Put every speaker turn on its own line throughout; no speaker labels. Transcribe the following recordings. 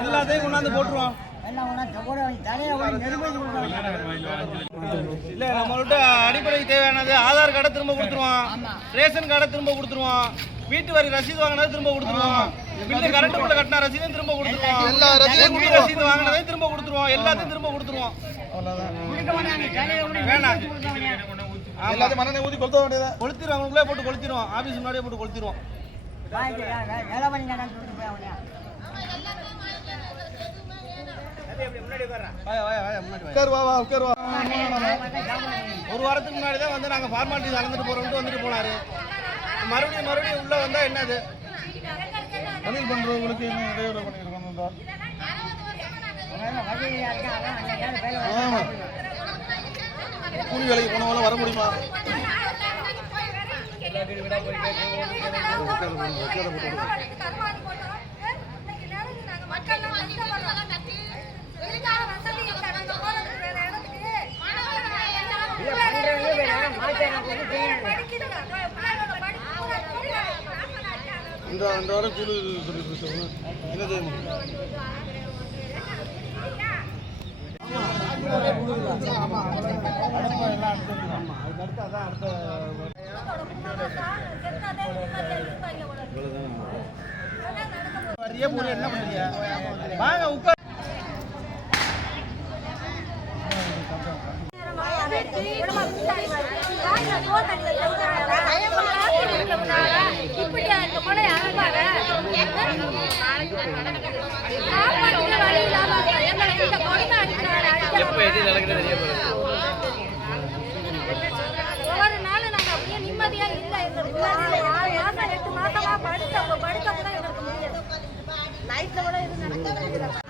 எல்லாத்தையும் கொண்டாந்து போட்டுருவோம் இல்ல அடிப்படைக்கு தேவையானது ஆதார் கார்டை திரும்ப கொடுத்துருவோம் ரேஷன் கார்டை திரும்ப கொடுத்துருவோம் வீட்டு வரி ரசீது வாங்கினதை திரும்ப கொடுத்துருவோம் பில்லு கரண்ட் கூட கட்டின ரசீதையும் திரும்ப கொடுத்துருவோம் எல்லா ரசீது வாங்கினதையும் திரும்ப கொடுத்துருவோம் எல்லாத்தையும் திரும்ப கொடுத்துருவோம் வேணாம் எல்லாத்தையும் மண்ணெண்ணெய் ஊற்றி கொளுத்த வேண்டியதா கொளுத்திடுவோம் அவங்களுக்குள்ளே போட்டு கொளுத்திடுவோம். ஆஃபீஸ் முன்னாடியே போட்டு கொளுத்திடுவோம். ஒரு வாரத்துக்கு முன்னாடி தான் வந்து நாங்கள் ஃபார்மாலிட்டிஸ் அளந்துட்டு போகிறோம்ட்டு வந்துட்டு போனாரு. மறுபடியும் மறுபடியும் உள்ளே வந்தால் என்னது? தொழில் பண்ணுறவங்களுக்கு என்ன இடையூறு
அந்த நேரம் வேலை
ஆமா. கூலி வேலைக்கு போனவங்க வர முடியுமா? இந்த இந்த வாரம் கூலி சொல்லி என்ன செய்யணும்? என்ன பண்றீங்க வாங்க உட்கார்
நாளும் நாங்க அப்படியே நிம்மதியா இல்ல எங்களுக்கு ஆறு மாசம் எட்டு மாசமா படுத்த படுக்க கூட எங்களுக்கு முடியாது நைட்ல கூட இது நடக்குது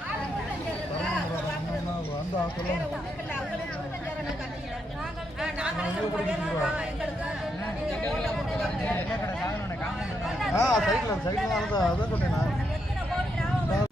ஆ சைக்கிள் சைக்கிள் தான் அதான் சொன்னேன் நான். ஓய்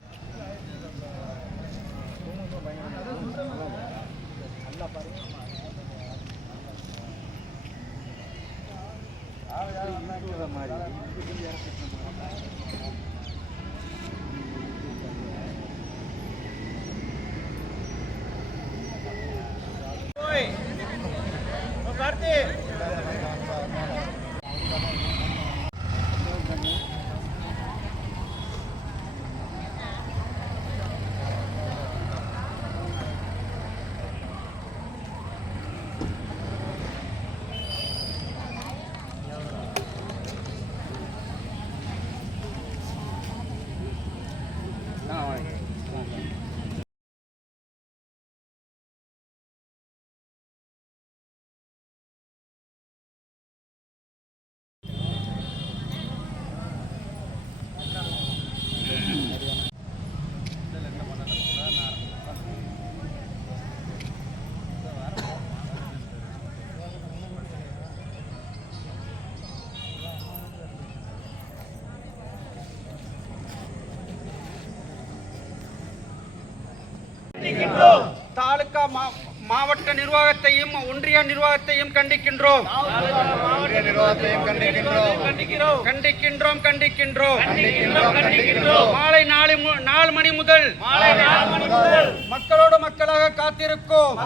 தாலுகா மா- மாவட்ட நிர்வாகத்தையும் ஒன்றிய நிர்வாகத்தையும் கண்டிக்கின்றோம். கண்டிக்கின்றோம். கண்டிக்கின்றோம். மாலை நாலு மணி முதல் மக்களோடு மக்களாக காத்திருக்கும்.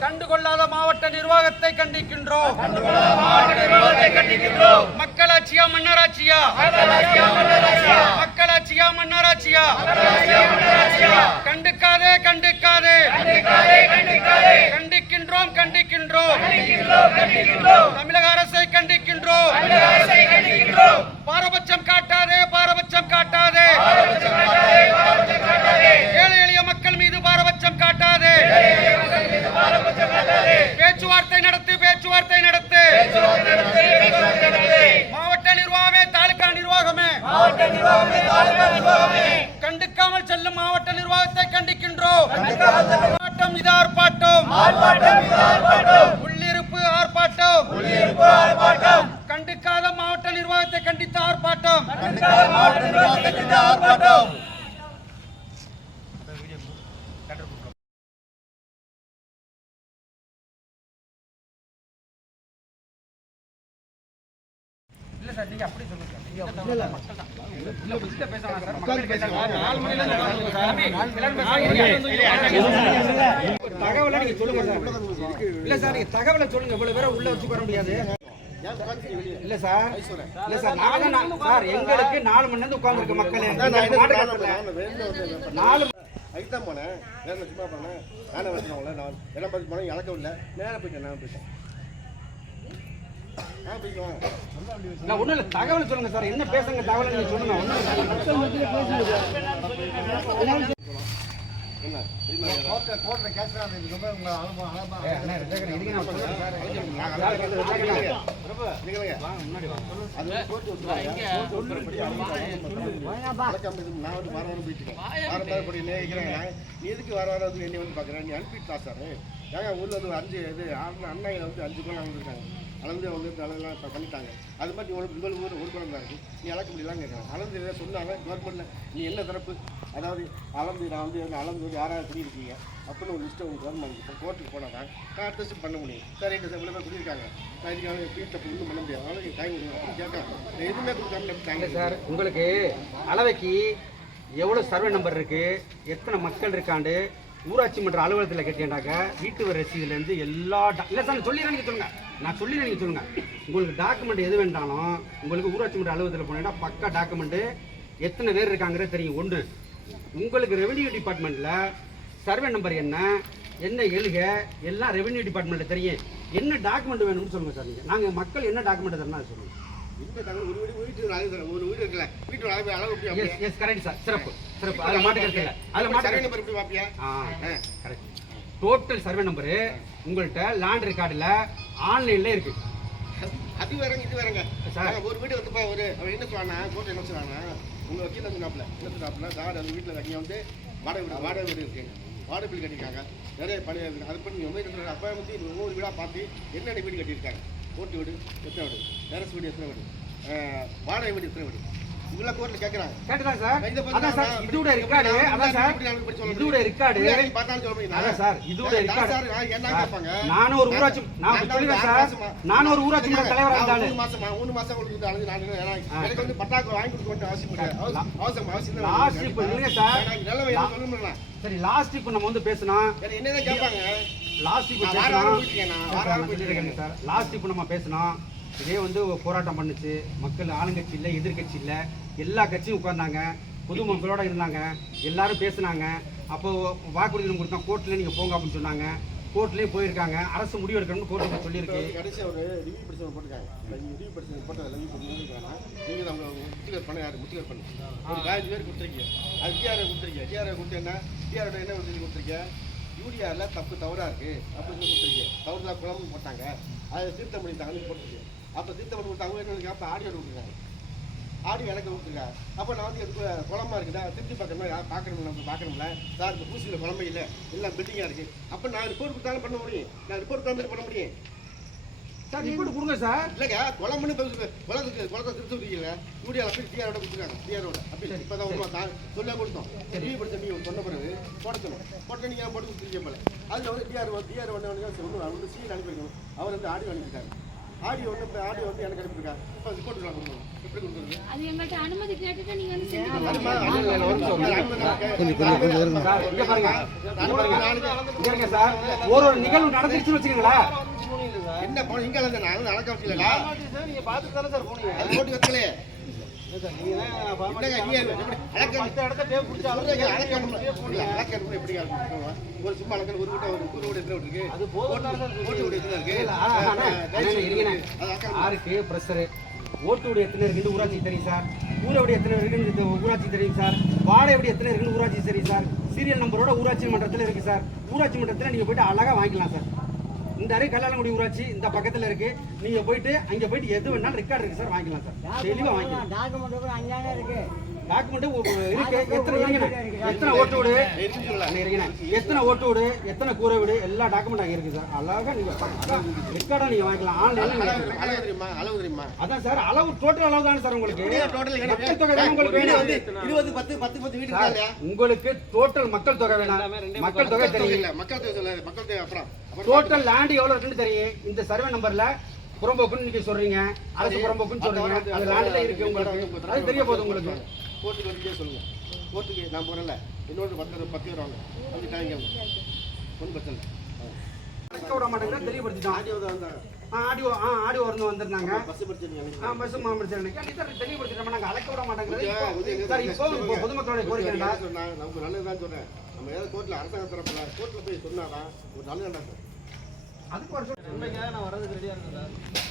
கண்டுகொள்ளாத மாவட்ட நிர்வாகத்தை கண்டிக்கின்றோம். மக்களாட்சியா மன்னராட்சியா? மக்களாட்சியா மன்னராட்சியா? கண்டுக்காதே கண்டுக்காதே. கண்டிக்கின்றோம் கண்டிக்கின்றோம். தமிழக அரசை மணில இருந்து எல்லாரும் பேசுறாங்க. தகவலை நீங்க சொல்லுங்க சார். இல்ல சார் நீங்க தகவலை சொல்லுங்க. இவ்வளவு பேரை உள்ள வச்சு வர முடியாது. இல்ல சார். இல்ல சார் நாங்க நான் சார் எங்களுக்கு நாலு மணி நேரம் உட்கார்ந்துருக்கு மக்கள். நாலு
அதுதான் போனேன். வேற சும்மா போனேன். நானே வச்சுக்கோங்கள நான். எல்லாம் பார்த்து போனேன் இழக்கம் இல்லை நேராக போயிட்டேன் நான் போயிட்டேன்.
நான் ஒண்ணும் தகவல் சொல்லுங்க சார். என்ன பேசுங்க தகவல் சொல்லுங்க.
என்ன ரொம்ப நான் போயிட்டு எதுக்கு வர வாரம் வந்து என்னை? வந்து பார்க்குறேன் நீ அனுப்பிட்டு சார் ஏங்க ஊரில் வந்து அஞ்சு இது அண்ணன் வந்து அஞ்சு பேர் வந்திருக்காங்க அளந்து வந்து அளவுலாம் இப்போ பண்ணிட்டாங்க. அது மாதிரி உங்களுக்கு உங்களுக்கு ஊர் ஒரு குழந்தை இருக்கு. நீ அளக்க முடியலாம் கேட்குறாங்க அளந்து இதை சொன்னாங்க கவர்மெண்ட்டில் நீ என்ன தரப்பு? அதாவது அளந்து நான் வந்து அளந்து வந்து யாராவது குடியிருக்கீங்க? அப்படின்னு ஒரு லிஸ்ட்டை உங்களுக்கு கவர்மெண்ட் இப்போ கோர்ட்டுக்கு போனாங்க நான் அடுத்த பண்ண முடியும். சார் எங்கள் சார் இவ்வளோ குடியிருக்காங்க. நான் இதுக்காக வீட்டில் ஒன்றும் பண்ண முடியாது. அதனால டைம் கொடுங்க அப்படின்னு கேட்கலாம் நான் எதுவுமே கொடுக்காம
சார் உங்களுக்கு அளவைக்கு எவ்வளவு சர்வே நம்பர் இருக்கு? எத்தனை மக்கள் இருக்காண்டு? ஊராட்சி மன்ற அலுவலகத்தில் கேட்டீங்கன்னாக்க வீட்டு வரி ரசீதுலேருந்து எல்லா இல்ல சார் சொல்லிடுறேன் நீங்க சொல்லுங்க. நான் சொல்லிடுறேன் நீங்க சொல்லுங்க. உங்களுக்கு டாக்குமெண்ட் எது வேண்டாலும் உங்களுக்கு ஊராட்சி மன்ற அலுவலகத்தில் போனீங்கன்னா பக்கா டாக்குமெண்ட் எத்தனை பேர் இருக்காங்கிறது தெரியும். ஒன்று உங்களுக்கு ரெவென்யூ டிபார்ட்மெண்ட்ல சர்வே நம்பர் என்ன என்ன எழுக எல்லாம் ரெவென்யூ டிபார்ட்மெண்ட்ல தெரியும். என்ன டாக்குமெண்ட் வேணும்னு சொல்லுங்க சார் நீங்க. நாங்க மக்கள் என்ன டாக்குமெண்ட் தரணும் அதை சொல்லுங்க
இந்த தகவல் ஒரு வீடு வீட்டு அளவு ஒரு வீடு இருக்குல்ல வீட்டு அளவு அளவு எப்படி
எஸ்
அப்படியே
எஸ் கரெக்ட் சார் சிறப்பு. சிறப்பு அதில் மாட்டுக்கிறது இல்லை அதில்
சர்வே
மாட்டு
நம்பர் எப்படி பார்ப்பியா?
ஆ கரெக்ட் டோட்டல் சர்வே நம்பரு உங்கள்கிட்ட லேண்ட் ரெக்கார்டில் ஆன்லைனில் இருக்கு.
அது வேறங்க இது வேறங்க.
சார்.
ஒரு வீடு வந்து இப்போ ஒரு அவன் என்ன சொல்றானா கோர்ட் என்ன சொல்றானா உங்க வக்கீல் வந்து நாப்பில் என்ன சொல்றாப்புல சார் அந்த வீட்டில் இங்கே வந்து வாடகை வீடு வாடகை வீடு இருக்கு. வாடகை வீடு கட்டியிருக்காங்க. நிறைய பழைய வீடு. அது பண்ணி வந்து என்ன அப்போ வந்து ஒவ்வொரு வீடாக பார்த்து என்னென்ன வீடு கட்டியிருக்காங்க? கோர்ட்டு வீடு எத்தனை வீடு? டெரஸ் வீடு எத்தனை வீடு? வாடகை வீடு எத்தனை வீடு? இதெல்லாம் கோர்ட்டில் கேட்குறாங்க
கேட்டுதான் சார். அதான் சார் இதோட ரெக்கார்டு அதான் சார் இதோட. ரெக்கார்டு? அதான் சார் இதோட ரெக்கார்டு? நானும் ஒரு ஊராட்சி நான் சார். நானும் ஒரு ஊராட்சி மன்ற தலைவராக
நான்
இருந்தாலும்
மூணு மாசமா மூணு மாசம் உங்களுக்கு அலைஞ்சு நான் எனக்கு- வந்து பட்டாக்கு வாங்கி கொடுக்க வேண்டிய அவசியம் இல்லை. அவசியம் அவசியம் இல்லை.
லாஸ்ட் இப்போ இல்லைங்க சார். லாஸ்ட் இப்போ நம்ம வந்து
எனக்கு என்னதான் கேட்பாங்க.
லாஸ்ட் இப்போ பேசணும் லாஸ்ட் இப்போ நம்ம பேசணும் இதே வந்து போராட்டம் பண்ணுச்சு. மக்கள் ஆளுங்கட்சி இல்லை எதிர்கட்சி இல்லை. எல்லா கட்சியும் உட்கார்ந்தாங்க பொதுமக்களோட இருந்தாங்க எல்லாரும் பேசுனாங்க அப்போ வாக்குறுதி நம்ம கொடுத்தோம் கோர்ட்டில் நீங்கள் போங்க அப்படின்னு சொன்னாங்க கோர்ட்லேயே போயிருக்காங்க அரசு முடிவு எடுக்கணும்னு கோர்ட்டு சொல்லியிருக்கு
இப்போ கடைசியா ஒரு ரிவ்யூ படிச்சவங்க போட்டிருக்காங்க. ரிவ்யூ படிச்சவங்க போட்டதை ரிவ்யூ பண்ணிருக்காங்கன்னா, நீங்க தான் உங்க முத்திகர் பண்ண யாரு? முத்திகர் பண்ணு. ஒரு பதினஞ்சு பேர் கொடுத்துருக்கீங்க. அது TRA கொடுத்துருக்கீங்க. TRA கொடுத்து என்ன? TRA ட என்ன சொல்லி கொடுத்துருக்கீங்க? யூரியால தப்பு தவறா இருக்கு அப்படின்னு சொல்லி கொடுத்துருக்கீங்க. தவறுதலா குழம்பு போட்டாங்க. அதை திருத்தம் பண்ணிட்டாங்கன்னு போட்டுருக்கீங்க. அப்ப திருத்தம் பண்ணி கொடுத்தாங்க என்ன அப்ப ஆடியோ கொடுத்துருக்காங்க ஆடியோ எனக்கு கொடுத்துருக்காங்க அப்போ நான் வந்து எதுக்கு குழம்பா இருக்குதா? திருப்பி பார்க்கணும் யார் பார்க்கணும் நம்ம பார்க்கணும்ல சார் இந்த பூசியில் குழம்பே இல்லை. எல்லாம் பில்டிங்காக இருக்குது அப்போ நான் ரிப்போர்ட் கொடுத்தாலும் பண்ண முடியும். நான் ரிப்போர்ட் கொடுத்தாலும் பண்ண முடியும்.
சார் ரிப்போர்ட் கொடுங்க சார்.
இல்லைங்க குழம்புன்னு பேசுங்க குளத்துக்கு குளத்தை திருத்த விட்டீங்கள யூரியா அப்படி டிஆரோட கொடுத்துருக்காங்க. டிஆரோட அப்படி இப்போ தான் உண்மை தான் சொல்ல கொடுத்தோம். டிவி படித்த நீ சொன்ன பிறகு போடணும் போட்ட நீங்கள் போட்டு கொடுத்துருக்கீங்க போல. அதில் வந்து டிஆர் டிஆர் வந்த உடனே ஒன்று அவர் வந்து சீல் அனுப்பியிருக்கணும் அவர் வந்து ஆடியோ அனுப்பிட்டாங்க ஆடியோ வந்து ஆடியோ வந்து எனக்கு அனுப்பியிருக்காங்க இப்போ ரிப்போர்ட் கொடுக்கணும் எப்படி கொடுக்குறது?
அது எங்கள்கிட்ட அனுமதி கேட்டுட்டு நீங்க வந்து செஞ்சு
அதுமா, அது இல்ல, ஒரு.
சார் நிகழ்வு நடந்துருச்சுன்னு வச்சுக்கோங்களேன்
என்ன போன இங்க அழகா வச்சுக்கல
நீங்க பார்த்துட்டு தானே சார் போனீங்க.
அது போட்டு வைக்கலையே. ஒரு சும்மா ஒரு கூறு வீடு இருக்கு?
அது.
யாருக்கு ப்ரெஷரு. ஓட்டு வீடு எத்தனை இருக்குன்னு ஊராட்சி தெரியும் சார். ஊரை வீடு எத்தனை இருக்குன்னு ஊராட்சி தெரியும் சார். வாடகை வீடு எத்தனை இருக்குன்னு ஊராட்சி தெரியும் சார். சீரியல் நம்பரோட ஊராட்சி மன்றத்தில் இருக்கு சார். ஊராட்சி மன்றத்தில் நீங்கள் போயிட்டு அழகாக வாங்கிக்கலாம் சார். இந்த அறை கல்லாலங்குடி ஊராட்சி இந்த பக்கத்தில் இருக்கு. நீங்க போயிட்டு அங்கே போயிட்டு எது வேணாலும் ரெக்கார்டு இருக்கு சார் வாங்கிக்கலாம் சார். தெளிவாக வாங்கிக்கலாம்.
டாக்குமெண்ட்
டாக்குமெண்ட் இருக்கு. எத்தனை ஓட்டு வீடு. எத்தனை ஓட்டு வீடு? எத்தனை கூரை வீடு? எல்லா டாக்குமெண்ட் அங்கே இருக்கு சார் அழகா நீங்க ரெக்கார்டா நீங்க வாங்கிக்கலாம். ஆன்லைன்ல
அளவு அளவு தெரியுமா? அளவு தெரியுமா?
அதான் சார் அளவு டோட்டல் அளவு தானே சார் உங்களுக்கு? மக்கள் தொகை
இருபது, பத்து, பத்து, பத்து வீடு?
உங்களுக்கு டோட்டல் மக்கள் தொகை வேணாம். மக்கள் தொகை
இல்ல, மக்கள் தொகை சொல்லாது, மக்கள் தொகை. அப்புறம்.
டோட்டல் லேண்ட் எவ்வளவு இருக்குன்னு தெரியும். இந்த சர்வே நம்பர்ல புறம்போக்குன்னு நீங்க சொல்றீங்க. அரசு புறம்போக்குன்னு சொல்றீங்க. அது லேண்ட்ல இருக்கு உங்களுக்கு. அது தெரிய போகுது உங்களுக்கு.
கோர்ட்டுக்கு வந்து கேஸ் சொல்லுங்க. கோர்ட்டுக்கு நான் போகிறேன்ல இன்னொரு பத்து பத்து பேர் வாங்க. வந்து டைம் ஒன்றும் பிரச்சனை இல்லை.
அழைக்க விட மாட்டேங்கிறத தெரியப்படுத்திட்டோம்
ஆடியோ தான்
ஆடியோ ஆ ஆடியோ வந்து வந்திருந்தாங்க.
பஸ் பிரச்சனை
ஆ பஸ் அன்னைக்கு தெளிவுபடுத்திட்டோம்? நாங்கள் அழைக்க விட மாட்டேங்கிறது சார் இப்போ இப்போ பொதுமக்களுடைய கோரிக்கை?
சொன்னாங்க நமக்கு நல்லது தான் சொல்றேன். நம்ம ஏதாவது கோர்ட்ல அரசாங்க தரப்புல கோர்ட்ல போய் சொன்னாதான் ஒரு நல்லது நடக்கும்
அதுக்கு ஒரு
நான் வர்றதுக்கு ரெடியாக இருக்கேன் சார்.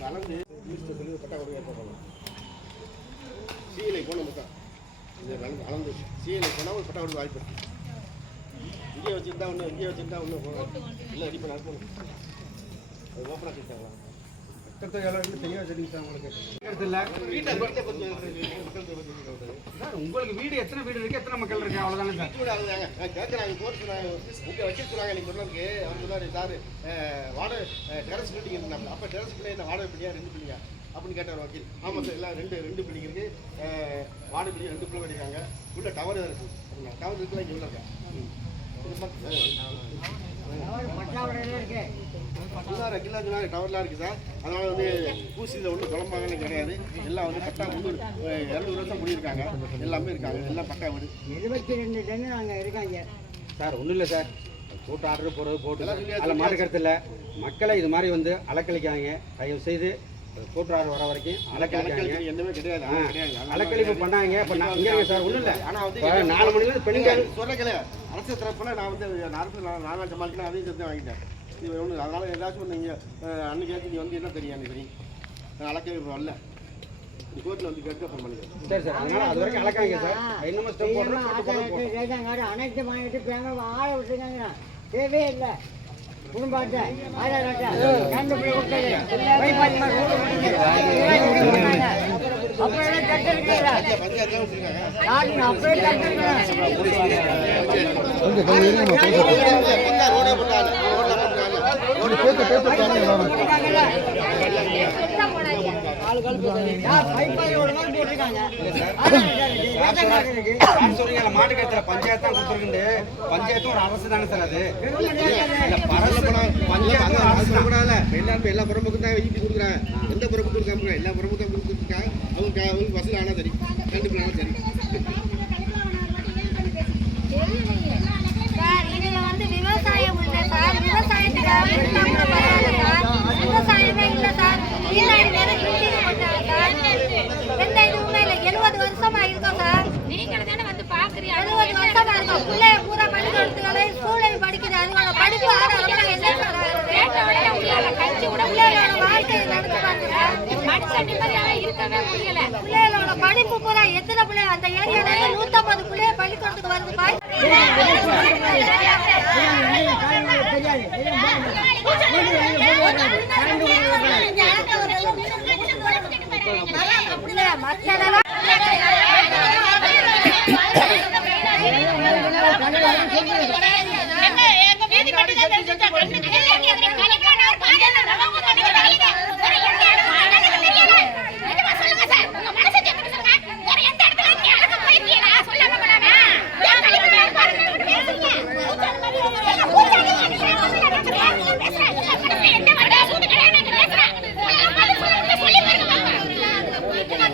கலந்து சீலை போன முக்கம் இது கலந்து சீலை போனால் ஒரு பட்டா வாய்ப்பு இருக்கு. இங்கே வச்சுருந்தா ஒன்று இங்கே வச்சுருந்தா ஒன்று இல்லை ரெடி பண்ண அது ஓப்பனாக கேட்டாங்களா?
மக்கள் எவ்வளோ தெரிய வச்சிருக்கீங்க சார் உங்களுக்கு வீடு எத்தனை வீடு இருக்கு எத்தனை மக்கள் இருக்கு? அவ்வளவுதானே சார்?
கேட்குறாங்க கோர்ட் உங்கள் வக்கீல் சொன்னாங்க எனக்கு சொன்னதுக்கு அவர் சொன்னார் சார் வாடகை டெரஸ் பில்டிங் இருந்தாங்க அப்போ டெரஸ் பில்டிங் வாடகை பிள்ளையா ரெண்டு பிள்ளைங்க அப்படின்னு கேட்டார் வக்கீல். ஆமாம் சார் எல்லாம் ரெண்டு ரெண்டு பில்டிங் இருக்கு. அஹ், வாடகை பில்டிங் ரெண்டு பிள்ளை இருக்காங்க உள்ள டவர் இருக்கு. டவர் இருக்குல்ல இங்கே உள்ள இருக்கா? கிலோ சொன்னார் டவர்லாம் இருக்குது சார் அதனால் வந்து பூசியில் ஒன்றும் குழம்பாங்கன்னு கிடையாது எல்லாம் வந்து பட்டா முந்நூறு இரநூறு வருஷம் குடியிருக்காங்க எல்லாமே இருக்காங்க எல்லாம் பட்டா வீடு
எழுபத்தி ரெண்டு டன்னு நாங்கள் இருக்காங்க
சார் ஒன்றும் இல்லை சார். போட்டு ஆர்டர் போடுறது போட்டு அதில் கருத்து இல்லை. மக்களை இது மாதிரி வந்து அலக்களிக்காங்க தயவு செய்து ஆர்டர் வர வரைக்கும்.
அலக்கழிக்கிறது எதுவுமே கிடையாது.
அலக்களிப்பு பண்ணாங்க. இப்போ நான் இங்கே சார் ஒன்றும் இல்லை.
ஆனா வந்து
நாலு மணிலேருந்து பெண்கள்
சொல்ல கிடையாது அரசு தரப்புல நான் வந்து அரசு நான் சமாளிக்கணும் அதையும் சேர்த்து வாங்கிட்டேன். இது ஒன்று அதனால ஏதாச்சும் நீங்கள் அன்னைக்கு நீ வந்து என்ன தெரியும் எனக்கு தெரியும். நான் அளக்கவே இப்போ வரல
அனைத்து வாங்கிட்டு பேங்க ஆளை விட்டுருக்காங்க. தேவையே இல்லை. குடும்ப அட்டை ஆதார் அட்டை கரண்ட் பில் கொடுத்தது வைஃபை மாதிரி ரோடு போட்டது. இதெல்லாம் எதுவும் பண்ணாங்க. அப்புறம் எல்லாம் கட்டு இருக்குல்ல
பஞ்சாயத்துலாம் வச்சுருக்காங்க
நாட்டுல அப்படியே
சொல்றீங்க பஞ்சாயத்து தான் கொடுத்துருக்கு பஞ்சாயத்தும் ஒரு அரசு தானே சார் அது? இல்ல, அரசு பஞ்சாயத்து ஒரு அரசு தான்.
எல்லாருமே எல்லா புறம்புக்கும் தான் ஈட்டி கொடுக்குறாங்க. எந்த புறம்புக்கும் கொடுக்காம எல்லா புறம்புக்கும் கொடுத்துருக்காங்க அவங்க அவங்க வசூல் ஆனால் சரி ரெண்டு ஆனால் சரி
சார் இதுல வந்து விவசாயம் இல்லை சார் விவசாயத்துக்காக இருந்தா கூட பரவாயில்ல சார் விவசாயமே இல்லை சார் ஈனாடி வேற கிழிச்சு போட்டாங்க சார் எந்த இதுவுமே இல்லை எழுபது வருஷமா இருக்கோம் சார் நீங்கள் தானே வந்து பாக்குறீங்க எழுபது வருஷமா இருக்கோம் பிள்ளைய பூரா பள்ளிக்கூடத்துகளை ஸ்கூலில் படிக்குது அதுங்களோட படிப்பு ஆரம்பிச்சா என்ன சார் பிள்ளைகளோட வாழ்க்கை நடந்து பாருங்க பிள்ளைகளோட படிப்பு பூரா எத்தனை பிள்ளை? அந்த ஏரியால இருந்து நூத்தம்பது பிள்ளைய பள்ளிக்கூடத்துக்கு வருது. பாய்.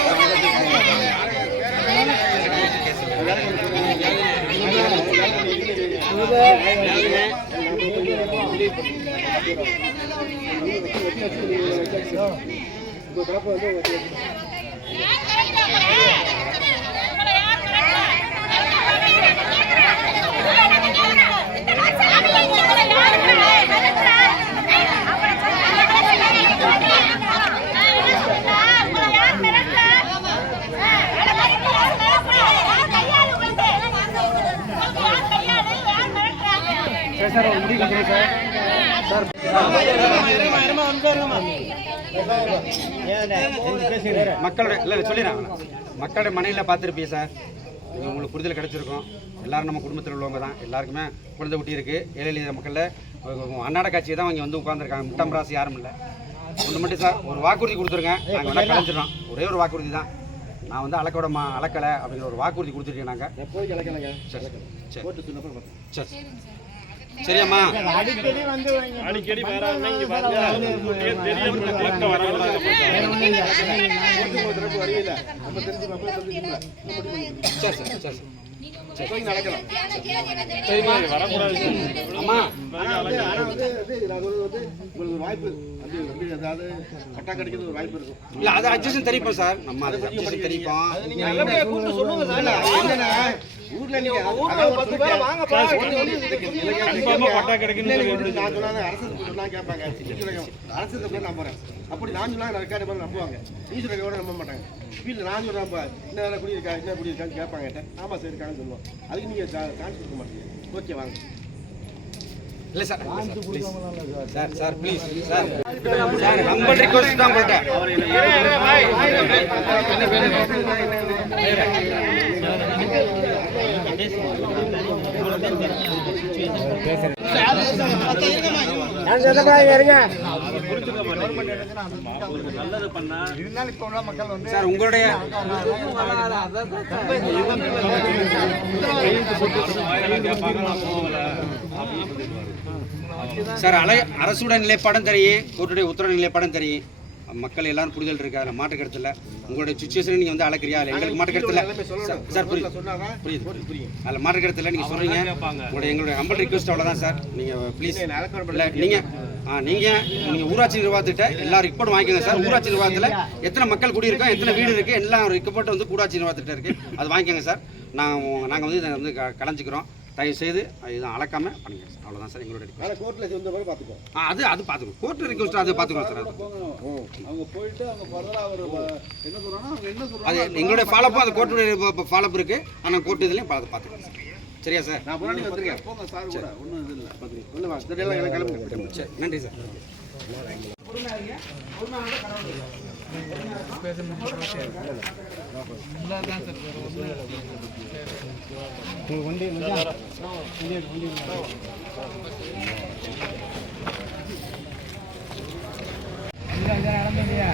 தயவு செய்து வராதீங்க சார் வர வேண்டாம்
Thank you.
மக்களுடைய இல்லை சொல்லிடுறேன் மக்களுடைய மனையில் பார்த்துருப்பீங்க சார். இது உங்களுக்கு புரிதல் கிடைச்சிருக்கும். எல்லாரும் நம்ம குடும்பத்தில் உள்ளவங்க தான். எல்லாருக்குமே குழந்தை குட்டி இருக்குது ஏழை எளிய மக்களில். அன்னாட காட்சியை தான் அவங்க வந்து உட்காந்துருக்காங்க முட்டம் ராசி யாரும் இல்லை. ஒன்று மட்டும் சார் ஒரு வாக்குறுதி கொடுத்துருங்க. நாங்கள் வேணால் கலைஞ்சிடறோம். ஒரே ஒரு வாக்குறுதி தான். நான் வந்து அளக்க விட மா அளக்கலை அப்படிங்கிற ஒரு வாக்குறுதி கொடுத்துருக்கேன் நாங்கள் சரி சரி
போட்டு சொன்னப்போ பார்த்தேன்
சரி சரியாம்மா
அடிக்கடி வந்து வைங்க.
அடிக்கடி வராங்க இங்க பாருங்க முன்கூட்டியே தெரியும் பழக்க வராங்க
வரையில நம்ம தெரிஞ்சு நம்ம தெரிஞ்சுக்கல
சரி சரி சரி சரி
போய் நடக்கலாம்
வரக்கூடாது
அம்மா
ஆனா வந்து ஆனா வந்து உங்களுக்கு வாய்ப்பு வந்து கட்டா கிடைக்கிறது ஒரு வாய்ப்பு இருக்கும்.
இல்லை அது சார்? நம்ம அது தெரிவிப்போம்
நீங்க நல்லபடியா கூப்பிட்டு சொல்லுங்க சார்.
இல்ல, ஊர்ல நீங்க
ஊர்ல பத்து பேர்
கன்ஃபார்மா. பட்டா கிடைக்குன்னு சொல்லி
நான் அரசு சொல்லலாம் கேட்பாங்க அரசு சொல்ல நம்புறேன் அப்படி நான் சொன்னா நான் ரெக்கார்டு பண்ண நம்புவாங்க. நீ கூட நம்ப மாட்டாங்க. வீட்டில் நான் சொல்றேன் என்ன குடி இருக்கா என்ன குடி இருக்கான்னு கேட்பாங்க. ஆமா சார் இருக்காங்கன்னு சொல்லுவோம். அதுக்கு நீங்க சான்ஸ் கொடுக்க மாட்டீங்க. ஓகே வாங்க.
இல்லை sir sir sir please sir sir humble request தான்
இருங்க.
சார் உங்களுடைய சார் அலை அரசுடைய நிலைப்பாடும் தெரியும் கோர்ட்டுடைய உத்தரவு நிலைப்பாடும் தெரியும் மக்கள் எல்லாரும் புரிதல் இருக்கு? அதில் மாற்று உங்களுடைய சுச்சுவேஷன் நீங்கள் வந்து அழைக்கிறியா இல்லை எங்களுக்கு மாற்று கருத்து இல்லை சார், புரியுது. புரியுது
புரியும்
அதில் மாற்று கருத்து இல்லை நீங்கள் சொல்கிறீங்க உங்களுடைய எங்களுடைய ஹம்பல் ரிக்வஸ்ட் அவ்வளோதான் சார். நீங்கள் ப்ளீஸ்
இல்ல, அலக்கோட
இல்லை நீங்கள் ஆ நீங்கள் நீங்கள் ஊராட்சி நிர்வாகத்திட்ட எல்லா ரிப்போர்ட் வாங்கிக்கோங்க சார். ஊராட்சி நிர்வாகத்தில் எத்தனை மக்கள் குடியிருக்கோம் எத்தனை வீடு இருக்குது எல்லா ரிப்போர்ட் வந்து ஊராட்சி நிர்வாகத்திட்ட இருக்குது அது வாங்கிக்கோங்க சார். நாங்கள் நாங்கள் வந்து இதை வந்து கலைஞ்சிக்கிறோம். தயவு செய்து இதுதான் அளக்காம பண்ணுங்க சார் அவ்வளோதான் சார் எங்களுடைய
ரிக்வஸ்ட் கோர்ட்டில் சேர்ந்த
பார்த்துக்கோ அது அது பார்த்துக்கோ கோர்ட்டு ரிக்வஸ்ட் அது பார்த்துக்கோ சார்
அவங்க போயிட்டு
அது எங்களுடைய ஃபாலோப்பும் அது கோர்ட்டுடைய ஃபாலோப் இருக்குது ஆனால் கோர்ட் இதுலேயும் பார்த்து பார்த்துக்கோங்க சார் சரியா சார்
நான் முன்னாடி வந்துருக்கேன்
போங்க சார் கூட ஒன்றும் இது இல்லை
பார்த்துக்கோங்க இல்லை வாங்க சரி எல்லாம் கிளம்பி
சரி நன்றி சார் பேச முடியும் வண்டி வண்டி வண்டி நடந்தீங்க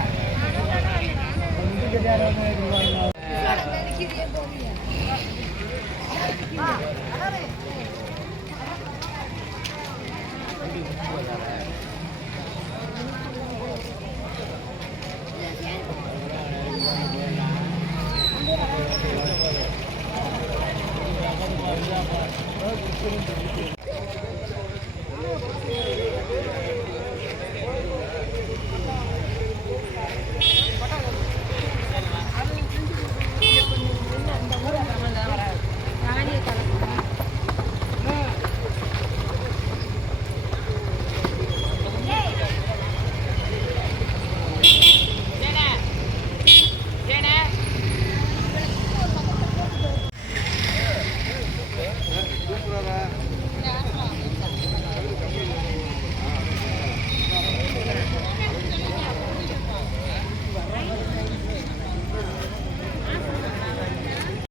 Thank you.